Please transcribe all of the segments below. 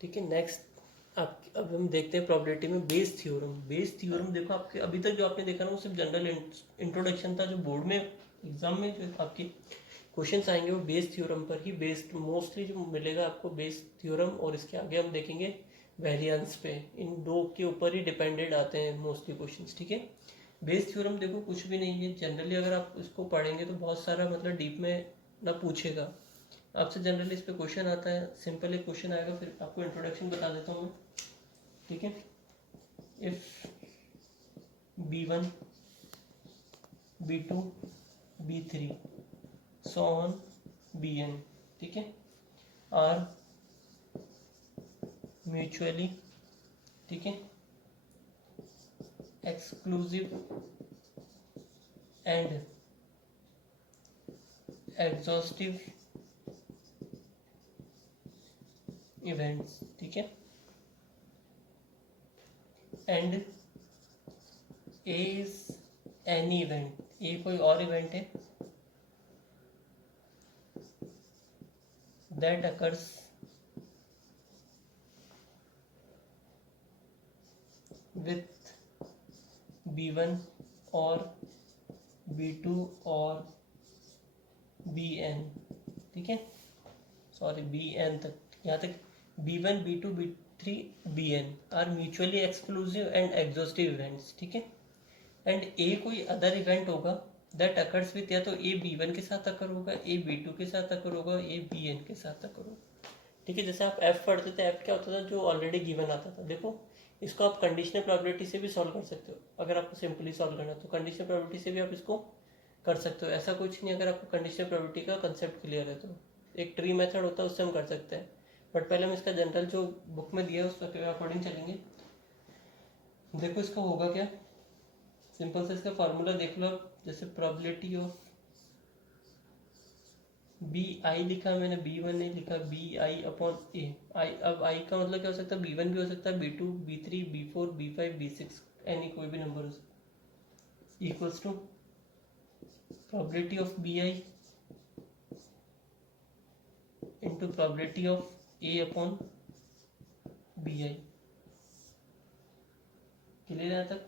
ठीक है। नेक्स्ट आप अब हम देखते हैं प्रोबेबिलिटी में बेस थ्योरम। बेस थ्योरम देखो आपके अभी तक जो आपने देखा ना वो सिर्फ जनरल इंट्रोडक्शन था। जो बोर्ड में एग्जाम में जो आपके क्वेश्चंस आएंगे वो बेस थ्योरम पर ही बेस्ड मोस्टली जो मिलेगा आपको बेस थ्योरम, और इसके आगे हम देखेंगे वेरिएंस पे। इन दो के ऊपर ही डिपेंडेंट आते हैं मोस्टली क्वेश्चंस। ठीक है। बेस थ्योरम देखो कुछ भी नहीं है जनरली, अगर आप इसको पढ़ेंगे तो बहुत सारा मतलब डीप में ना पूछेगा आपसे। जनरली इस पे क्वेश्चन आता है, सिंपल एक क्वेश्चन आएगा, फिर आपको इंट्रोडक्शन बता देता हूँ मैं। ठीक है। If B1 B2 B3 so on Bn, ठीक है, आर म्यूचुअली, ठीक है, एक्सक्लूसिव एंड एग्जॉस्टिव इवेंट्स, ठीक है, and A is any event, A कोई और इवेंट है दैट अकर्स विथ B1 और B2 और Bn, ठीक है, सॉरी Bn तक, यहाँ तक B1 B2 B3 Bn are mutually exclusive and exhaustive events, ठीक है, एंड ए कोई अदर इवेंट होगा दैट अकर्स विथ, या तो ए B1 के साथ अकर होगा, ए B2 के साथ अकर होगा, ए Bn के साथ अकर होगा। ठीक है। जैसे आप एफ पढ़ते थे, एफ क्या होता था, जो ऑलरेडी गिवन आता था। देखो इसको आप कंडीशनल प्रोबेबिलिटी से भी सॉल्व कर सकते हो। अगर आपको सिंपली सॉल्व करना है तो कंडीशनल प्रोबेबिलिटी से भी आप इसको कर सकते हो, ऐसा कुछ नहीं। अगर आपको कंडीशनल प्रोबेबिलिटी का कंसेप्ट क्लियर है तो एक ट्री मेथड होता है, उससे हम कर सकते हैं। बट पहले हम इसका जनरल जो बुक में दिया है उस अकॉर्डिंग चलेंगे। देखो इसका होगा क्या, सिंपल से इसका फार्मूला देख लो। जैसे प्रोबेबिलिटी ऑफ B1 लिखा मैंने, B1 नहीं लिखा, BI अपॉन ए। आई, अब आई का मतलब क्या हो सकता है, B1 भी हो सकता है, B2 B3 B4 B5 B6, any कोई भी नंबर हो सकता है, equals to probability of BI into probability of A upon BI। Clear है तक।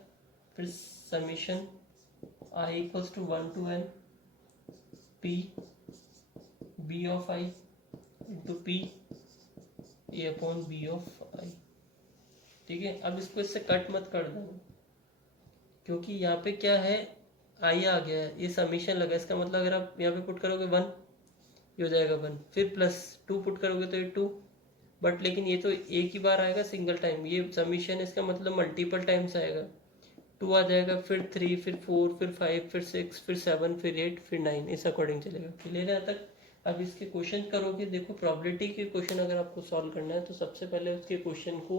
फिर summation I equals to 1 to n P B of I into P A upon B of I। ठीक है। अब इसको इससे कट मत कर दो, क्योंकि यहाँ पे क्या है, आई आ गया है, ये समीशन लगा, इसका मतलब अगर आप यहाँ पे पुट करोगे 1, ये हो जाएगा 1, फिर प्लस 2 पुट करोगे तो ये 2, बट लेकिन ये तो एक ही बार आएगा सिंगल टाइम, ये समीशन इसका मतलब मल्टीपल टाइम्स आएगा। 2 आ जाएगा, फिर 3, फिर 4, फिर 5, फिर 6, फिर 7, फिर 8, फिर 9, इस अकॉर्डिंग चलेगा। क्लियर है यहाँ तक। अब इसके क्वेश्चन करोगे, देखो प्रॉबिलिटी के क्वेश्चन अगर आपको सॉल्व करना है तो सबसे पहले उसके क्वेश्चन को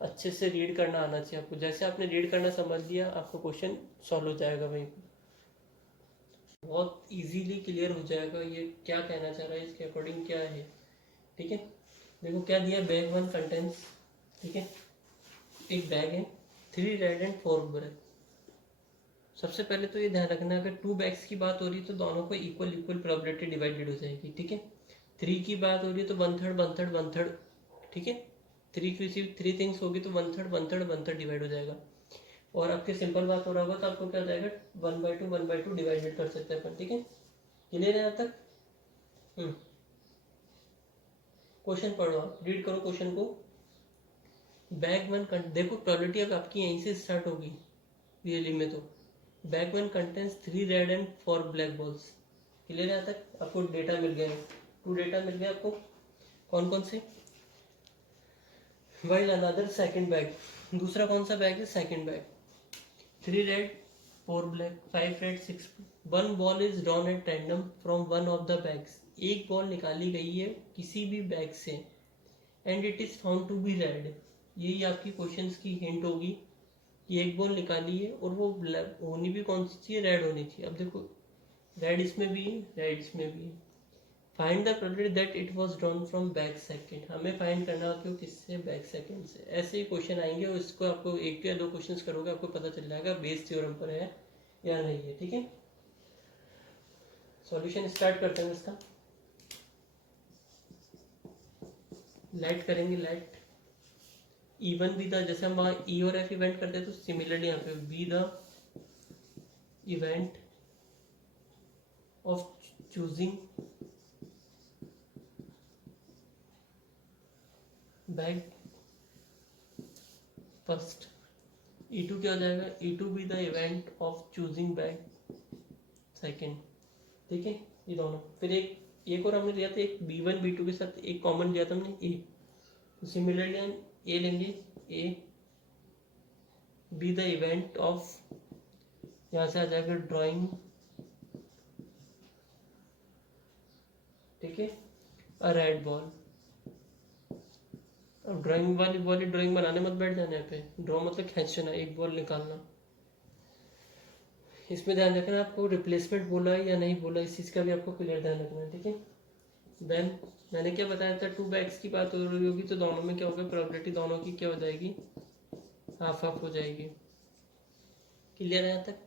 अच्छे से रीड करना आना चाहिए आपको। जैसे आपने रीड करना समझ लिया, आपको क्वेश्चन सॉल्व हो जाएगा वहीं पर, बहुत इजीली क्लियर हो जाएगा ये क्या कहना चाह रहा है, इसके अकॉर्डिंग क्या है। ठीक है। देखो क्या दिया, बैग 1 कंटेंट्स, ठीक है, एक बैग है, 3 रेड एंड 4 ब्लैक। सबसे पहले तो ये ध्यान रखना, अगर 2 बैग्स की बात हो रही है तो दोनों को इक्वल इक्वल प्रोबेबिलिटी डिवाइडेड हो जाएगी। ठीक है। 3 की बात हो रही है तो 1/3 1/3 1/3, ठीक है, 3 की 3 थिंग्स होगी तो 1/3 1/3 1/3 डिवाइड हो जाएगा। और आपके सिंपल बात हो रहा होगा तो आपको क्या हो जाएगा, 1/2 1/2 डिवाइडेड कर सकते हैं अपन। ठीक है। क्लियर है यहाँ तक। क्वेश्चन पढ़ो, आप रीड करो क्वेश्चन को। बैग 1 देखो प्रोबेबिलिटी अब आपकी यहीं से स्टार्ट होगी रियली में। तो bag 1 contents 3 red and 4 black balls. Clear है यहाँ तक। आपको डेटा मिल गए, 2 डेटा मिल गए आपको, कौन कौन से। वाइल अनदर सेकंड बैग, दूसरा कौन सा बैग है, second bag, 3 red 4 black 5 red 6। 1 ball is drawn at random from one of the bags, एक बॉल निकाली गई है किसी भी बैग से, and it is found to be red. यही आपकी क्वेश्चंस की हिंट होगी कि एक बॉल निकाली है और वो होनी भी कौन सी चाहिए, रेड होनी चाहिए। अब देखो रेड इसमें भी है, रेड इसमें भी है। Find the probability that it was drawn from bag second, हमें फाइंड करना है कि किससे, बैग सेकंड से। ऐसे ही क्वेश्चन आएंगे और इसको आपको 1 या 2 क्वेश्चंस करोगे आपको पता चल जाएगा बेस थ्योरम पर है या नहीं है। ठीक है। सॉल्यूशन स्टार्ट करते हैं इसका। लाइट करेंगे, लाइट। इवन बी द, जैसे हम वहाँ ई और एफ इवेंट करते हैं तो सिमिलरली यहाँ पे be the event of choosing bag first. E2 क्या हो जाएगा, E2 be the event of choosing bag second. ठीक है, ये दोनों। फिर एक और हमने लिया था, एक B1 B2 के साथ एक कॉमन लिया था हमने ए, तो सिमिलरली हम ए लेंगे, A be the event of, यहाँ से आ जाएगा ड्राइंग, ठीक है, अ रेड बॉल। अब ड्राइंग वाली ड्राइंग बनाने मत बैठ जाना, यहाँ पे ड्रॉ मतलब खींचना, एक बॉल निकालना। इसमें ध्यान रखना आपको रिप्लेसमेंट बोला है या नहीं बोला, इस चीज़ का भी आपको क्लियर ध्यान रखना है, ठीक है। देन मैंने क्या बताया था, 2 बैग्स की बात हो रही होगी तो दोनों में क्या होगा, प्रोबेबिलिटी दोनों की क्या हो जाएगी, हाफ हाफ हो जाएगी। क्लियर है यहाँ तक।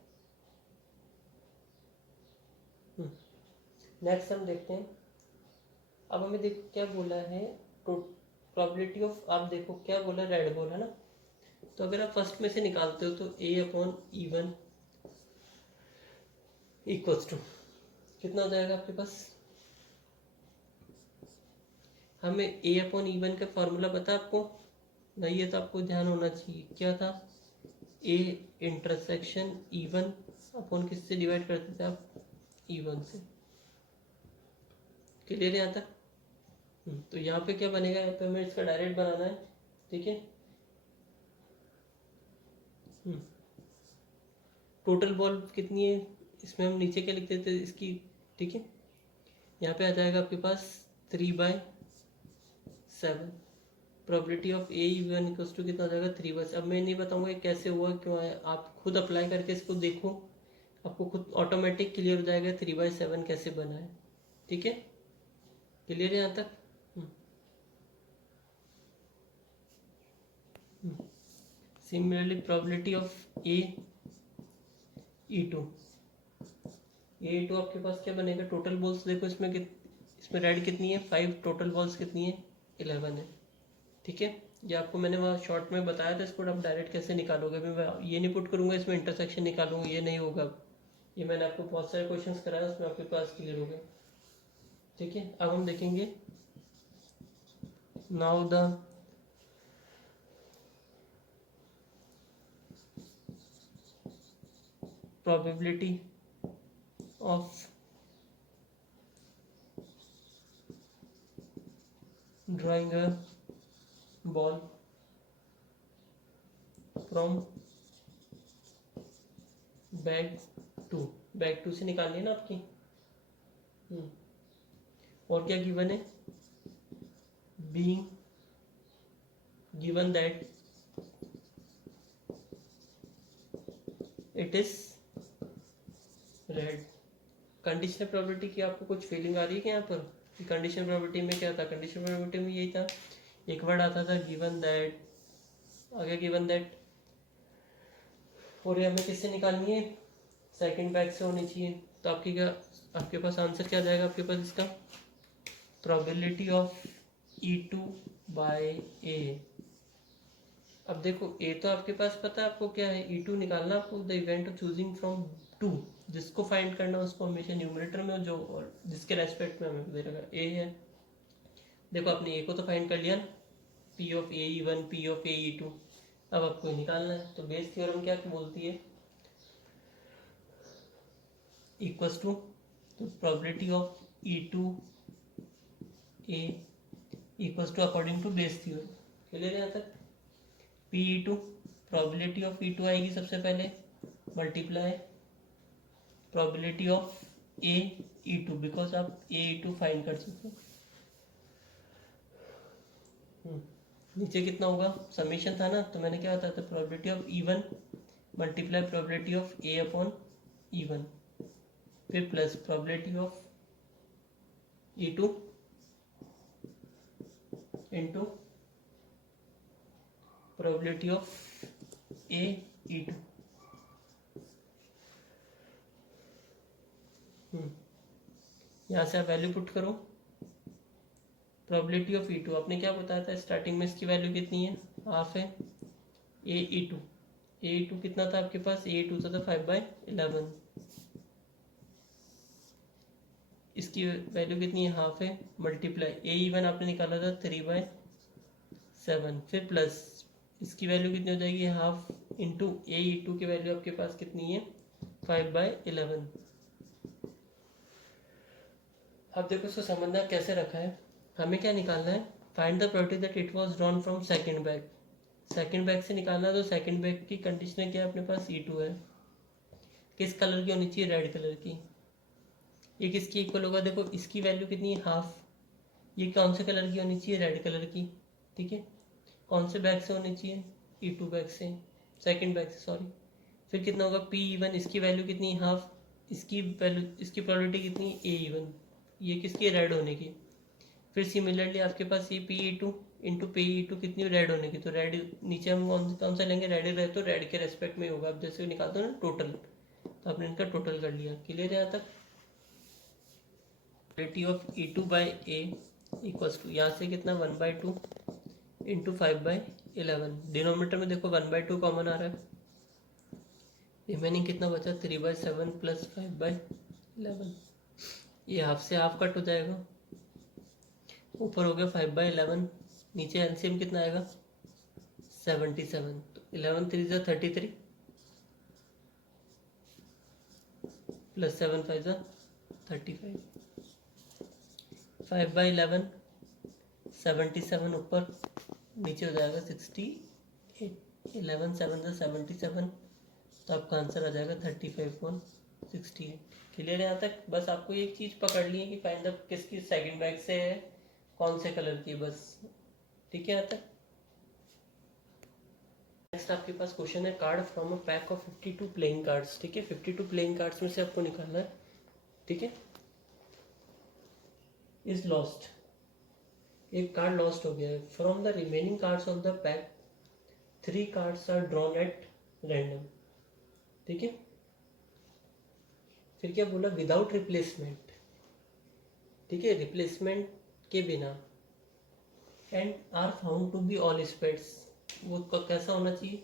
नेक्स्ट हम देखते हैं, अब हमें देख क्या बोला है, तो प्रोबेबिलिटी ऑफ, आप देखो क्या बोला, रेड बॉल है ना, तो अगर आप फर्स्ट में से निकालते हो तो A/E1 इक्वल्स टू कितना हो जाएगा आपके पास, हमें A/E1 का फॉर्मूला पता है आपको, नहीं है तो आपको ध्यान होना चाहिए, क्या था, A इंटरसेक्शन E1 अपॉन किससे डिवाइड करते थे आप, E1 से। क्लियर है यहाँ तक। तो यहाँ पे क्या बनेगा, यहाँ पे हमें इसका डायरेक्ट बनाना है, ठीक है। टोटल बॉल कितनी है, इसमें हम नीचे क्या लिख देते हैं इसकी, ठीक है। यहाँ पे आ जाएगा आपके पास 3/7। Probability of A/E1 equals to कितना हो जाएगा, 3/7। अब मैं नहीं बताऊंगा ये कैसे हुआ क्यों आया, आप खुद अप्लाई करके इसको देखो, आपको खुद ऑटोमेटिक क्लियर हो जाएगा 3/7 कैसे बना है, ठीक है। क्लियर है यहाँ तक। सिमिलरली प्रोबेबिलिटी ऑफ A/E2 आपके पास क्या बनेगा, टोटल बॉल्स देखो इसमें इसमें रेड कितनी है 5, टोटल बॉल्स कितनी है 11 है, ठीक है। ये आपको मैंने वहाँ शॉर्ट में बताया था, इसको आप डायरेक्ट कैसे निकालोगे, मैं ये नहीं पुट करूँगा इसमें इंटरसेक्शन निकालूंगा, ये नहीं होगा। ये मैंने आपको बहुत सारे क्वेश्चंस कराए, उसमें आपके पास क्लियर हो गए, ठीक है। अब हम देखेंगे now the probability of drawing a ball from bag 2, bag 2 से निकालनी है ना आपकी। और क्या गिवन है, being given that it is red. Conditional probability की आपको कुछ फीलिंग आ रही है क्या यहाँ पर, कंडीशनल प्रोबेबिलिटी में क्या था, कंडीशनल प्रोबेबिलिटी में यही था, एक वर्ड आता था गिवन दैट, आगे गिवन दैट, और ये हमें किससे निकालनी है, सेकंड बैग से होनी चाहिए। तो आपकी क्या, आपके पास आंसर क्या जाएगा आपके पास इसका, प्रोबेबिलिटी ऑफ E2/A। अब देखो ए तो आपके पास पता है आपको क्या है, E2 निकालना आपको, the event of choosing from 2, जिसको फाइंड करना उसको हमेशा न्यूमरेटर में जो, और जिसके रेस्पेक्ट में हमें दे रखा ए है। देखो आपने ए को तो फाइंड कर लिया, P/A/E1 P/A/E2, अब आपको ये निकालना है। तो बेस थ्योरम क्या बोलती है, इक्वल्स टू, तो probability of E2/A equals to according to Bayes theorem. Clear है यहाँ तक। P/E2, प्रोबेबिलिटी ऑफ E2 आएगी सबसे पहले, multiply probability of A/E2, because आप A/E2 फाइंड कर चुके हो। नीचे कितना होगा, समीशन था ना, तो मैंने क्या बताया था, probability of E1 multiply probability of A/E1, फिर plus probability of E2 into probability of A/E2। यहाँ से आप वैल्यू पुट करो, प्रोबेबिलिटी ऑफ E2 आपने क्या बताया था स्टार्टिंग में, इसकी वैल्यू कितनी है, हाफ है। AE2, AE2 कितना था आपके पास, AE2 था 5/11, इसकी वैल्यू कितनी है, हाफ है, मल्टीप्लाई AE1 आपने निकाला था 3/7, फिर प्लस इसकी वैल्यू कितनी हो जाएगी, हाफ इंटू AE2 की वैल्यू आपके पास कितनी है, 5/11। अब देखो इसको समझना कैसे रखा है, हमें क्या निकालना है, find the probability that it was drawn from second bag. Second bag से निकालना है, तो सेकंड बैग की कंडीशन क्या है, अपने पास E2 है, किस कलर की होनी चाहिए, रेड कलर की। ये किसकी इक्वल होगा, देखो इसकी वैल्यू कितनी है, हाफ, ये कौन से कलर की होनी चाहिए, रेड कलर की, ठीक है। कौन से बैग से होनी चाहिए, E2 बैग से, सेकंड बैग से सॉरी। फिर कितना होगा PE1, इसकी वैल्यू कितनी है, हाफ, इसकी वैल्यू, इसकी प्रोबेबिलिटी कितनी है, AE1, ये किसकी, रेड होने की। फिर सिमिलरली आपके पास ये PE2 इंटू PE2 कितनी, रेड होने की, तो रेड नीचे हम कौन सा लेंगे, रेड रहे तो रेड के रेस्पेक्ट में होगा। अब जैसे निकालते हो ना टोटल, तो आपने इनका टोटल कर लिया, क्लियर है यहाँ तक। Probability of E2/A equals to, यहाँ से कितना 1/2 इंटू 5/11, डिनोमीटर में देखो 1/2 कॉमन आ रहा है, रिमेनिंग कितना बचा 3/7 प्लस 5/11, ये हाफ से हाफ कट हो जाएगा, ऊपर हो गया 5/11, नीचे एलसीएम कितना आएगा 77, तो 11 3 ज़ा 33 प्लस 7 5 ज़ा 35, 5/11 77 ऊपर, नीचे हो जाएगा 68, 11 7 ज़ा 77, तो आपका आंसर आ जाएगा 35/68। क्लियर है यहाँ तक। बस आपको एक चीज़ पकड़ ली है कि फाइंड द किसकी सेकंड बैग से है, कौन से कलर की, बस ठीक है यहाँ तक। नेक्स्ट आपके पास क्वेश्चन है, card from a pack of 52 playing cards, ठीक है। 52 प्लेइंग कार्ड्स में से आपको निकालना है, ठीक है। इज लॉस्ट, एक कार्ड लॉस्ट हो गया है, from the remaining cards of the pack 3 cards are drawn at random, ठीक है। फिर क्या बोला, विदाउट रिप्लेसमेंट, ठीक है, रिप्लेसमेंट के बिना, and are found to be all spades, वो कैसा होना चाहिए,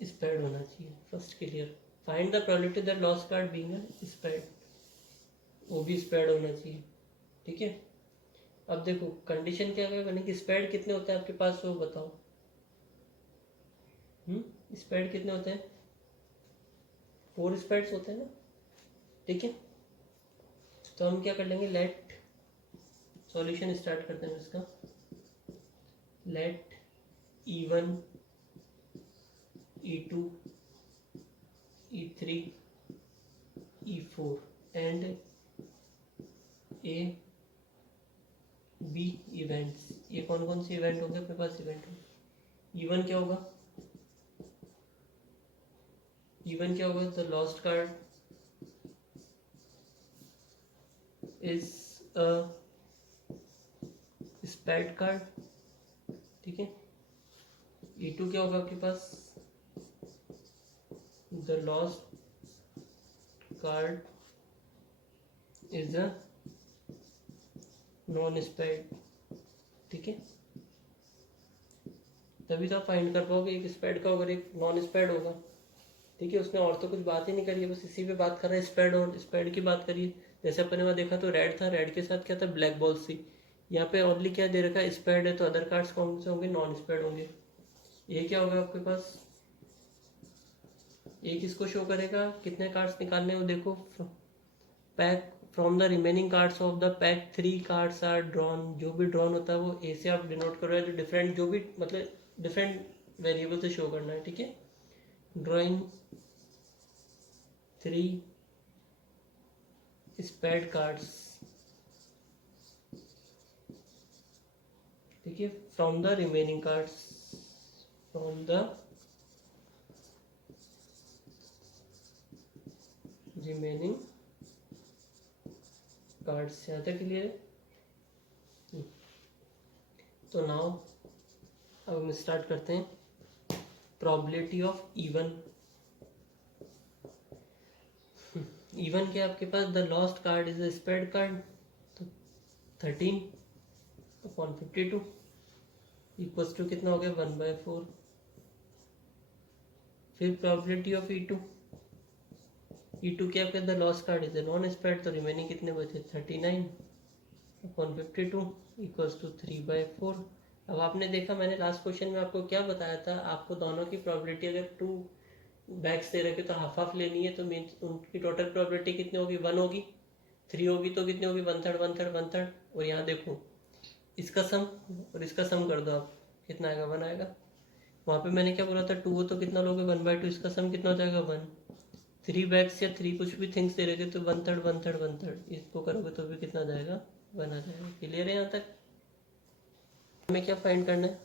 स्पेड होना चाहिए, first clear. Find the probability that lost card being a spade, वो भी स्पेड होना चाहिए, ठीक है। अब देखो कंडीशन क्या क्या करने की, स्पेड कितने होते हैं आपके पास वो बताओ, स्पेड कितने होते हैं, 4 स्पेड्स होते हैं ना, ठीक है। तो हम क्या कर लेंगे, लेट, सॉल्यूशन स्टार्ट करते हैं इसका, let E1 E2 E3 E4 and A B events, ये कौन कौन से इवेंट होंगे अपने पास, इवेंट होंगे। E1 क्या होगा, E1 क्या होगा, the lost card is a spade card, ठीक है। E2 क्या होगा आपके पास, the lost card is a non spade, ठीक है। तभी तो आप फाइंड कर पाओगे एक स्पेड का होगा एक नॉन स्पेड होगा, ठीक है। उसने और तो कुछ बात ही नहीं करी है, बस इसी पे बात कर रहा है, स्पेड और स्पेड की बात करिए। जैसे अपने वहाँ देखा तो रेड था, रेड के साथ क्या था, ब्लैक बॉल्स थी। यहाँ पे ओनली क्या दे रखा है, स्पेड है, तो अदर कार्ड्स कौन से होंगे, नॉन स्पेड होंगे। ये क्या होगा आपके पास, ये किसको शो करेगा, कितने कार्ड्स निकालने हो, देखो pack from the remaining cards of the pack 3 cards are drawn, जो भी ड्रॉन होता है वो ए से आप डिनोट करो, जो डिफरेंट, जो भी मतलब डिफरेंट वेरिएबल से शो करना है, ठीक है। ड्रॉइंग 3 स्पेड कार्ड्स, ठीक है, from the remaining cards, from the remaining cards, यहाँ तक क्लियर है। तो नाउ अब हम स्टार्ट करते हैं, प्रोबेबिलिटी ऑफ E1। E1 क्या आपके पास, the lost card is a spade card, तो 13 अपॉन 52 इक्वल्स टू कितना हो गया 1/4। फिर प्रोबेबिलिटी ऑफ E2 क्या कहता है, loss card is a non spade, तो रिमेनिंग कितने बचे 39 अपॉन 52 इक्वल्स टू 3/4। अब आपने देखा मैंने लास्ट क्वेश्चन में आपको क्या बताया था, आपको दोनों की प्रोबेबिलिटी अगर 2 बैग्स दे रखे तो हाफ हाफ लेनी है, तो मीन्स उनकी टोटल प्रोबेबिलिटी कितनी होगी 1 होगी, 3 होगी तो कितनी होगी 1/3 1/3 1/3। और यहाँ देखो इसका सम और इसका सम कर दो आप, कितना आएगा 1 आएगा। वहाँ पे मैंने क्या बोला था 2 हो तो कितना लोगे 1/2, इसका सम कितना हो जाएगा 1। 3 बैग्स या 3 कुछ भी थिंग्स दे रखे तो 1/3 1/3 1/3, इसको करोगे तो भी कितना जाएगा 1 आ जाएगा। क्लियर है यहाँ तक? हमें क्या फाइंड करना है,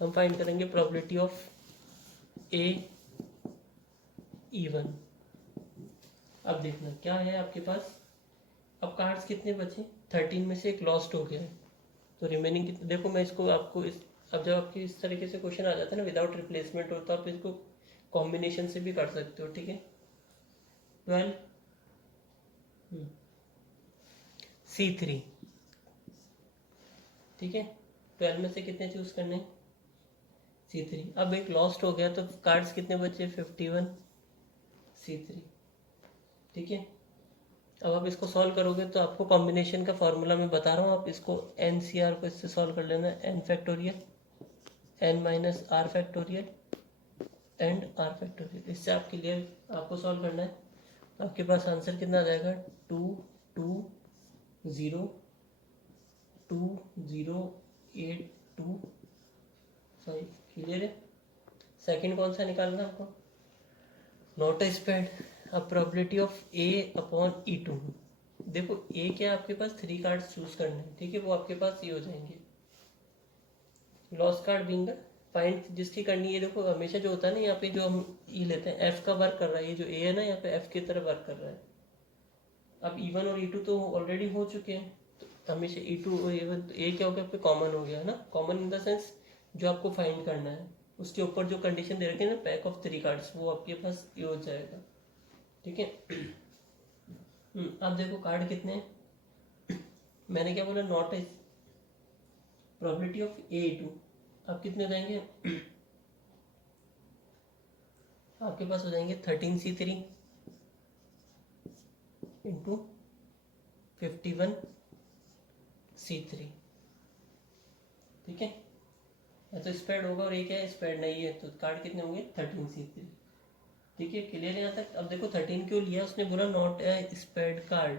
हम फाइंड करेंगे प्रोबेबिलिटी ऑफ ए इवन। अब देखना क्या है आपके पास, अब कार्ड्स कितने बचे 13 में से एक लॉस्ट हो गया है, तो रिमेनिंग कितने, देखो मैं इसको आपको इस, अब जब आपकी इस तरीके से क्वेश्चन आ जाता है ना विदाउट रिप्लेसमेंट हो, तो आप इसको कॉम्बिनेशन से भी कर सकते हो, ठीक है। 12 C3, ठीक है। 12 में से कितने चूज करने हैं C3। अब एक लॉस्ट हो गया तो कार्ड्स कितने बचे 51 C3, ठीक है। अब आप इसको सॉल्व करोगे तो आपको कॉम्बिनेशन का फॉर्मूला मैं बता रहा हूँ, आप इसको NCR को इससे सॉल्व कर लेना, n factorial n minus R factorial and R factorial, इससे आप क्लियर आपको सॉल्व करना है। तो आपके पास आंसर कितना आ जाएगा 2 2 0 2 0 8 2 5। क्लियर है? सेकंड कौन सा निकालना आपको, नॉट स्पेड। अब probability of A upon E2, देखो ए क्या आपके पास 3 कार्ड्स चूज करने हैं, ठीक है, वो आपके पास ये हो जाएंगे। लॉस कार्ड बिंग फाइंड जिसकी करनी है, देखो हमेशा जो होता है ना यहाँ पे जो हम ई लेते हैं एफ का वर्क कर रहा है, ये जो ए है ना यहाँ पे एफ की तरह वर्क कर रहा है। अब E1 और E2 तो ऑलरेडी हो चुके हैं, तो हमेशा E2 और E1, तो ए क्या हो गया आपके कॉमन हो गया है ना, कॉमन इन द सेंस जो आपको फाइंड करना है उसके ऊपर जो कंडीशन दे रखी है ना पैक ऑफ 3 कार्ड्स, वो आपके पास ये हो जाएगा, ठीक है। अब देखो कार्ड कितने हैं, मैंने क्या बोला not is probability of A2, अब कितने हो जाएंगे आपके पास हो जाएंगे 13C3 इंटू 51C3, ठीक है। या तो स्प्रेड होगा और एक है स्प्रेड नहीं है, तो कार्ड कितने होंगे 13C3, ठीक है। क्लियर है यहाँ तक? अब देखो 13 क्यों लिया, उसने बोला नॉट ए स्प्रेड कार्ड,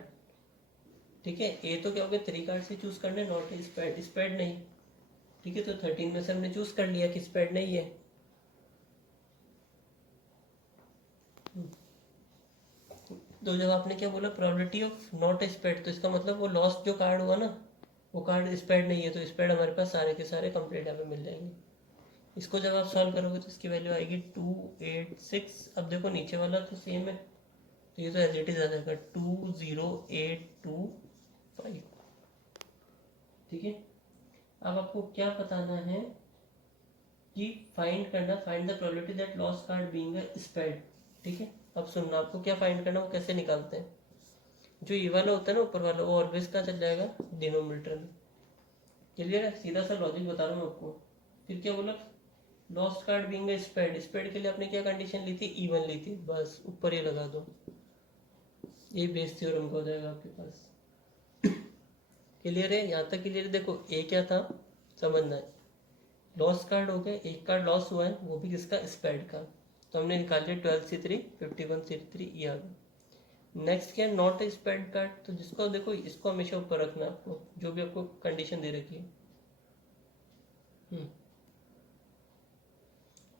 ठीक है। ए तो क्या हो गया 3 कार्ड से चूज करने, नॉट ए स्प्रेड, स्प्रेड नहीं, ठीक है। तो 13 में से हमने चूज कर लिया कि स्प्रेड नहीं है। तो जब आपने क्या बोला प्रोबेबिलिटी ऑफ नॉट स्प्रेड, तो इसका मतलब वो लॉस्ट जो कार्ड हुआ ना वो कार्ड स्प्रेड नहीं है, तो स्प्रेड हमारे पास सारे के सारे कंप्लीट यहाँ पे मिल जाएंगे। इसको जब आप सॉल्व करोगे तो इसकी वैल्यू आएगी 286। अब देखो नीचे वाला तो सेम है, तो ये तो एज इट इज आ जाएगा 20825, ठीक है। अब आपको क्या बताना है कि फाइंड करना, find the probability that lost card being a spread, ठीक है। अब सुनना, आपको क्या फाइंड करना, वो कैसे निकालते हैं, जो ये वाला होता है ना ऊपर वाला, वो ऑलवेज का चल जाएगा डिनोमिनेटर में। क्लियर है? सीधा सा लॉजिक बता रहा हूँ आपको। फिर क्या बोला lost card being a spread, spread के लिए आपने क्या कंडीशन ली थी इवन ली थी, बस ऊपर ये लगा दो, ये बेस थ्योरम का हो जाएगा आपके पास। क्लियर है? यहाँ तक क्लियर है? देखो ए क्या था समझना है, लॉस कार्ड हो गया, एक कार्ड लॉस हुआ है वो भी किसका स्प्रेड का, तो हमने निकाल लिया 12C3 51C3 ये आ गया। नेक्स्ट क्या है नॉट स्प्रेड कार्ड, तो जिसको देखो इसको हमेशा ऊपर रखना आपको, जो भी आपको कंडीशन दे रखी है।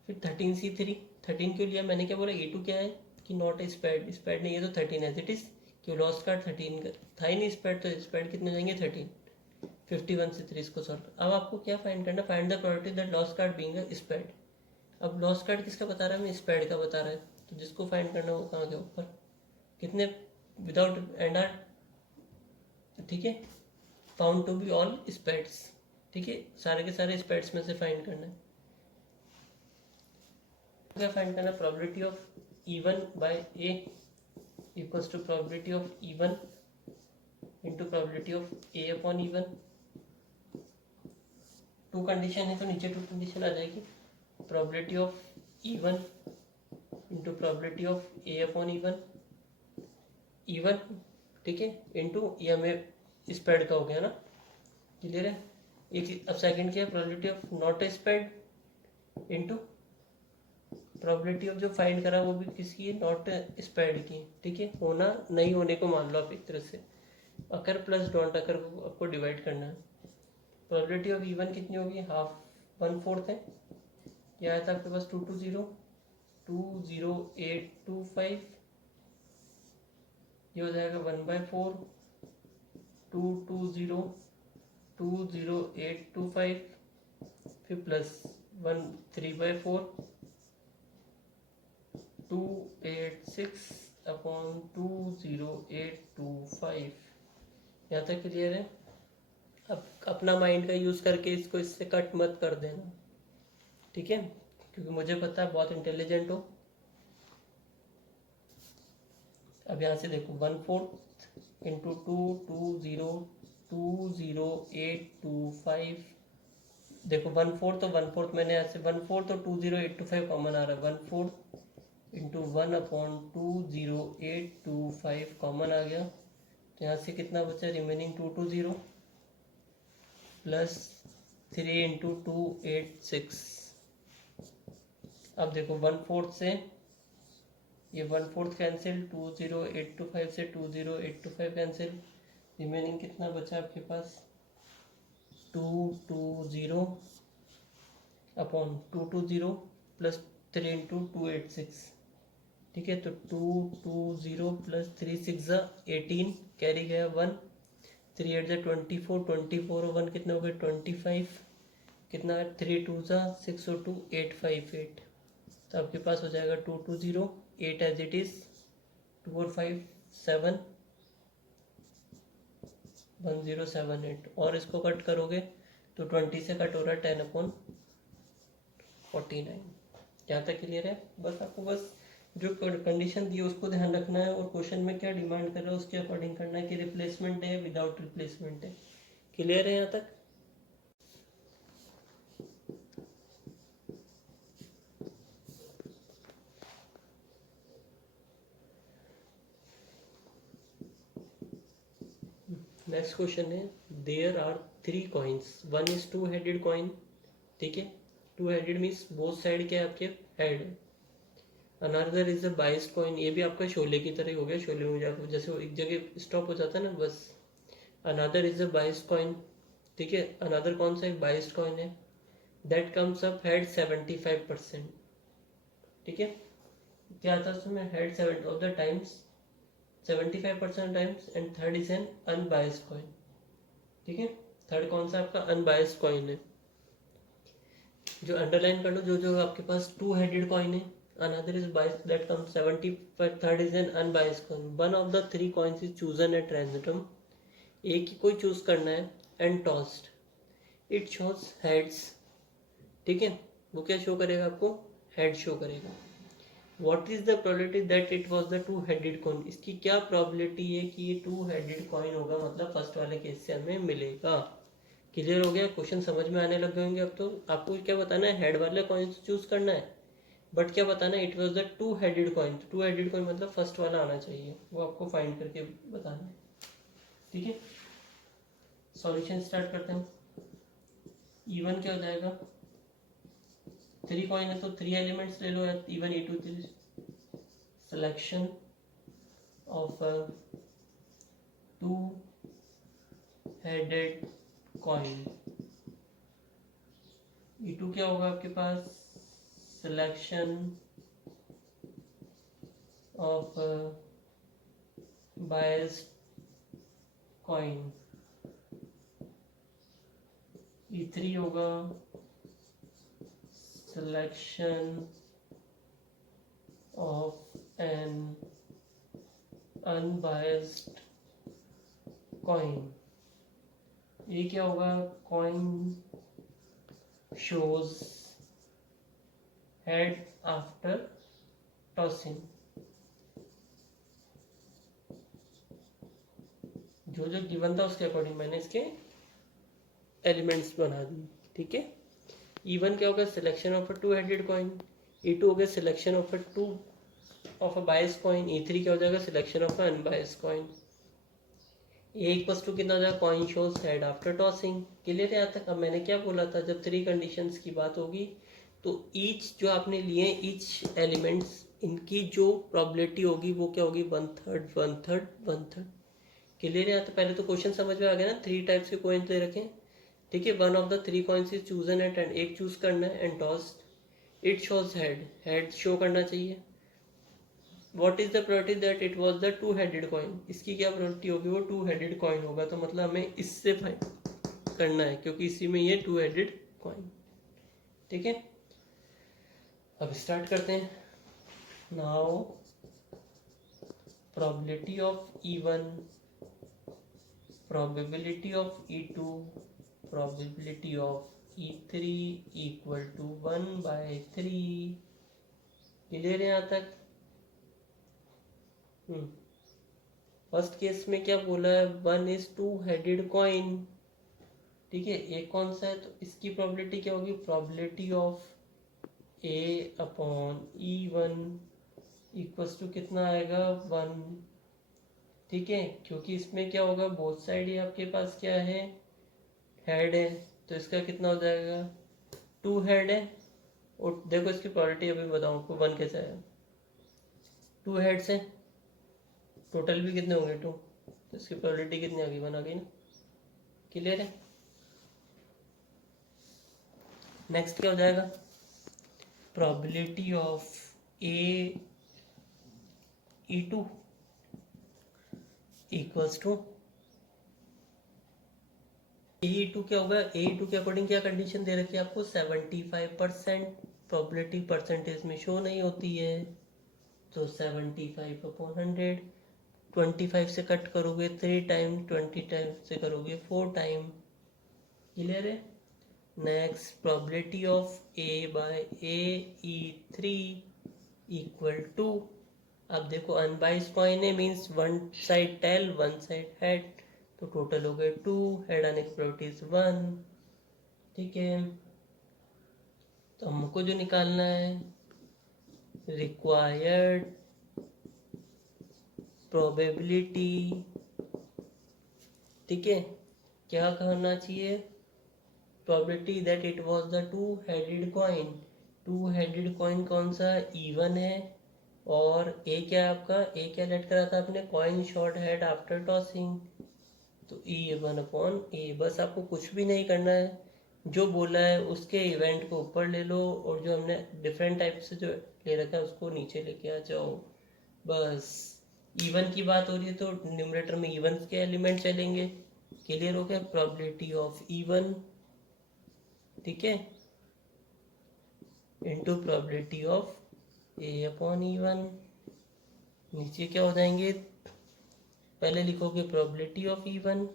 फिर 13C3, 13 क्यों लिया, मैंने क्या बोला E2 क्या है कि नॉट स्प्रेड, स्प्रेड नहीं है तो 13 एज इट इज, क्यों लॉस कार्ड 13 था ही नहीं स्प्रेड, तो स्प्रेड कितने जाएंगे 13। 51C3 इसको सॉल्व, अब आपको क्या फाइंड करना, find the probability that loss card being a spread. अब लॉस कार्ड किसका बता रहा है, मैं स्प्रेड का बता रहा है, तो जिसको फाइंड करना वो कहाँ के ऊपर कितने विदाउट एंड आर, ठीक है, found to be all spreads, ठीक है, सारे के सारे स्प्रेड्स में से फाइंड करना है। क्या फाइंड करना, probability of E1 by A equals to probability of E1 into probability of A upon E1, two condition है तो नीचे टू कंडीशन आ जाएगी, probability of E1 into probability of A upon E1, ठीक है, इंटू ये हमें स्प्रेड का हो गया ना, क्लियर है। एक अब सेकंड क्या है, probability of not spread into probability of जो फाइंड करा वो भी किसकी है, नॉट स्प्रेड की, ठीक है, होना नहीं होने को मान लो आप एक तरह से, अकर प्लस डोंट अकर को आपको डिवाइड करना है। प्रोबेबिलिटी ऑफ E1 कितनी होगी, हाफ 1/4 है, क्या आया था आपके पास 220 ये हो जाएगा 1/4 220 फिर प्लस 3/4 286 अपॉन 20825। यहाँ तक क्लियर है। अब अपना माइंड का यूज़ करके इसको इससे कट मत कर देना, ठीक है, क्योंकि मुझे पता है बहुत इंटेलिजेंट हो। अब यहाँ से देखो 1/4 इंटू 220 देखो 1/4 तो 1/4 मैंने यहाँ से 1/4 तो 20825 कॉमन आ रहा है, 1/4 इंटू 1/200825 कॉमन आ गया, तो यहाँ से कितना बचा, रिमेनिंग 220 प्लस 3 इंटू 286। अब देखो 1/4 से ये 1/4 कैंसिल, 20825 से 20825 कैंसिल, रिमेनिंग कितना बचा आपके पास 220 अपॉन 220 प्लस 3 इंटू 286, ठीक है, तो 220 प्लस 3 6 18 कैरी गया 1, 3 8 24 और 1 कितना हो गया 25, कितना 3 2 6 और 2 858, तो आपके पास हो जाएगा 220 8 एज इट इज 2 और 5 7 1078, और इसको कट करोगे तो 20 से कट हो रहा है 10/49। यहाँ तक क्लियर है। बस आपको बस जो कंडीशन दी है उसको ध्यान रखना है, और क्वेश्चन में क्या डिमांड कर रहा है उसके अकॉर्डिंग करना है कि रिप्लेसमेंट है विदाउट रिप्लेसमेंट है। क्लियर है यहाँ तक। नेक्स्ट क्वेश्चन है, there are 3 coins, one is 2 headed coin, ठीक है, 2 हेडेड मीन्स बोथ साइड क्या है आपके head, another is a biased coin, ये भी आपका शोले की तरह हो गया, शोले में जाकर जैसे एक जगह स्टॉप हो जाता है ना बस। Another is a biased coin, ठीक है, अनदर कौन सा एक बाइस्ड कॉइन है, दैट कम्स अप हेड 75%, ठीक है, क्या आता है उसमें head 7 of the times 75% times, and third is an unbiased coin, ठीक है, थर्ड कौन सा आपका अनबायस्ड कॉइन है, जो अंडरलाइन कर लो, जो आपके पास 2 हेडेड कॉइन है, another is biased that comes 70, but third is an unbiased coin, one of the 3 coins is chosen at random, एक ही कोई चूज करना है, and tossed it shows heads, ठीक है, वो क्या शो करेगा आपको, हेड शो करेगा। What is the probability that it was the 2 headed coin, इसकी क्या प्रोबेबिलिटी है कि ये 2 हेडेड कॉइन होगा, मतलब फर्स्ट वाले केस से हमें मिलेगा। क्लियर हो गया, क्वेश्चन समझ में आने लग गए अब तो। आपको क्या बताना है, हेड वाले कॉइन चूज करना है, बट क्या बताना है, it was the 2 headed coin, 2 headed coin मतलब फर्स्ट वाला आना चाहिए, वो आपको फाइंड करके बताना है, ठीक है। सॉल्यूशन स्टार्ट करते हैं। E1 क्या हो जाएगा, 3 कॉइन है तो 3 एलिमेंट्स ले लो, E1 E2 3, selection of 2 headed coin, E2 क्या होगा आपके पास, selection of biased coin, E3 होगा selection of an unbiased coin, ये क्या होगा, coin shows head after tossing, जो गिवन था उसके अकॉर्डिंग मैंने इसके एलिमेंट्स बना दिए। ठीक है। E1 क्या होगा, selection of a two headed coin. E2 हो गया selection of a two of a bias coin. E3 क्या हो जाएगा, selection of a unbias coin. A equals to कितना हो जाएगा, coin shows head after tossing. Clear है यहाँ तक। अब मैंने क्या बोला था, जब थ्री कंडीशंस की बात होगी तो ईच जो आपने लिए ईच एलिमेंट्स, इनकी जो प्रोबेबिलिटी होगी वो क्या होगी, 1/3 1/3 1/3। क्लियर है यहाँ तक। पहले तो क्वेश्चन समझ में आ गया ना, थ्री टाइप्स के कॉइन्स दे रखे हैं, ठीक है। One of the three coins is chosen at and, एक चूज करना है and tossed. It shows head, head show करना चाहिए। What is the probability that it was the two headed coin, इसकी क्या प्रोबेबिलिटी होगी, वो टू हेडेड कॉइन होगा। तो मतलब हमें इससे फाइंड करना है क्योंकि इसी में ये टू हेडेड कॉइन, ठीक है। अब स्टार्ट करते हैं। Now probability of E1, probability of E2, probability of E3 equal to 1/3। Clear है यहाँ तक। फर्स्ट केस में क्या बोला है, 1 इज टू हेडेड कॉइन, ठीक है। एक कौन सा है, तो इसकी प्रोबेबिलिटी क्या होगी, probability of A/E1 equals to कितना आएगा, 1, ठीक है। क्योंकि इसमें क्या होगा, बोथ साइड ही आपके पास क्या है, हेड है, तो इसका कितना हो जाएगा, टू हेड है। और देखो इसकी प्रोबेबिलिटी अभी बताऊँ आपको, 1 कैसे आएगा, टू हेड्स है, टोटल भी कितने होंगे, टू, तो इसकी प्रोबेबिलिटी कितनी आ गई, 1 आ गई ना। क्लियर है। नेक्स्ट क्या हो जाएगा, probability of A/E2 equals to A/E2 क्या होगा, A/E2 के अकॉर्डिंग क्या कंडीशन दे रखी है आपको, 75%। प्रोबेबिलिटी परसेंटेज में शो नहीं होती है, तो 75/100। 25 से कट करोगे 3 टाइम, 20 टाइम से करोगे 4 टाइम। क्लियर है। Next probability of A/AE3 equal to, अब देखो अनबाइस्ड कॉइन है, means one side tail one side head, तो टोटल हो गए 2, हेड आने की प्रोबेबिलिटी इज 1, ठीक है। तो हमको जो निकालना है, रिक्वायर्ड प्रोबेबिलिटी, ठीक है, क्या करना चाहिए, probability that it was the two headed coin. To headed coin कौन सा, E1 है, और ए क्या है आपका, ए क्या लेट करा था आपने, coin short head after tossing, तो E1/A। बस आपको कुछ भी नहीं करना है, जो बोला है उसके इवेंट को ऊपर ले लो, और जो हमने डिफरेंट टाइप से जो ले रखा है उसको नीचे लेके आ जाओ। बस E1 की बात हो रही है तो न्यूमरेटर में E1 के एलिमेंट चलेंगे। क्लियर हो गया, प्रोबेबिलिटी ऑफ E1, ठीक है, इंटू प्रोबेबिलिटी ऑफ A/E1। नीचे क्या हो जाएंगे, पहले लिखोगे probability of E1,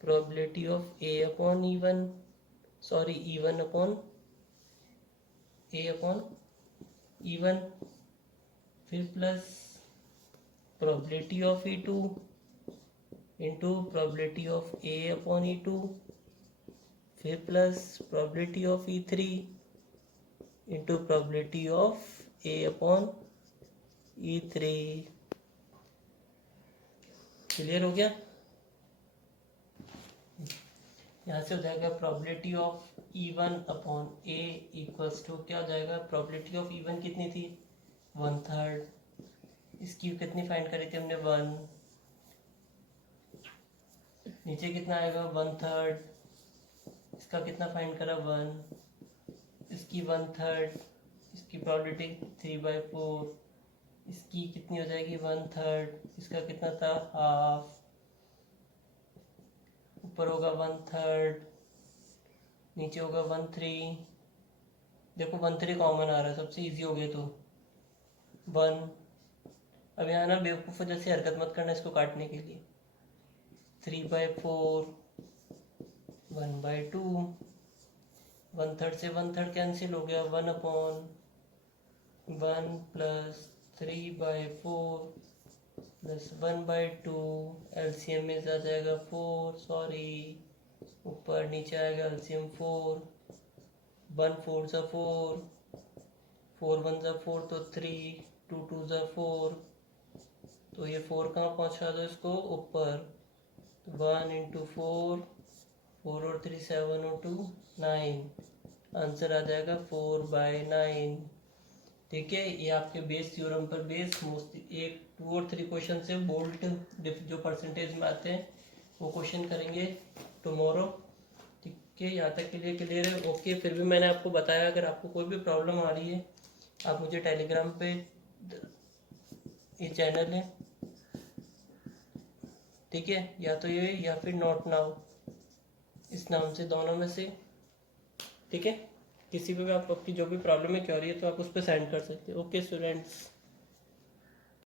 probability of A/E1, sorry E1/A/E1, फिर plus probability of E2 into probability of A/E2, फिर plus probability of E3 into probability of A/E3। Clear हो गया। यहाँ से हो जाएगा probability of E1/A equals to क्या हो जाएगा, प्रोबेबिलिटी ऑफ E1 कितनी थी, 1/3, इसकी कितनी फाइंड करी थी हमने, 1, नीचे कितना आएगा 1/3, इसका कितना फाइंड करा 1, इसकी 1/3, इसकी प्रोबेबिलिटी 3/4, इसकी कितनी हो जाएगी 1/3, इसका कितना था हाफ, ऊपर होगा 1/3, नीचे होगा 1/3। देखो 1/3 कॉमन आ रहा है, सबसे इजी हो गया तो 1। अब यहाँ ना बेवकूफ़ जैसी हरकत मत करना इसको काटने के लिए, 3/4, 1/2, 1/3 से 1/3 कैंसिल हो गया, 1/1 प्लस 3/4 प्लस 1/2, LCM में आ जाएगा 4, सॉरी ऊपर नीचे आएगा एलसीएम 4, 1 4 ज़ा 4, 4 1 ज़ा 4 तो 3, 2 2 ज़ा 4, तो ये 4 कहाँ पहुँचा दो इसको ऊपर, 1 इंटू 4, 4 और 3 7 और 2 9, आंसर आ जाएगा 4/9। ठीक है, ये आपके बेस थ्योरम पर बेस मोस्टली 1 2 और 3 क्वेश्चन से बोल्ट जो परसेंटेज में आते हैं वो क्वेश्चन करेंगे टुमारो। ठीक है, यहाँ तक के लिए क्लियर है? ओके, फिर भी मैंने आपको बताया अगर आपको कोई भी प्रॉब्लम आ रही है आप मुझे टेलीग्राम पे, ये चैनल है ठीक है, या तो ये या फिर नॉट नाउ, इस नाम से दोनों में से, ठीक है, किसी पे भी आप आपकी जो भी प्रॉब्लम है क्या हो रही है तो आप उस पर सेंड कर सकते हो। Okay students.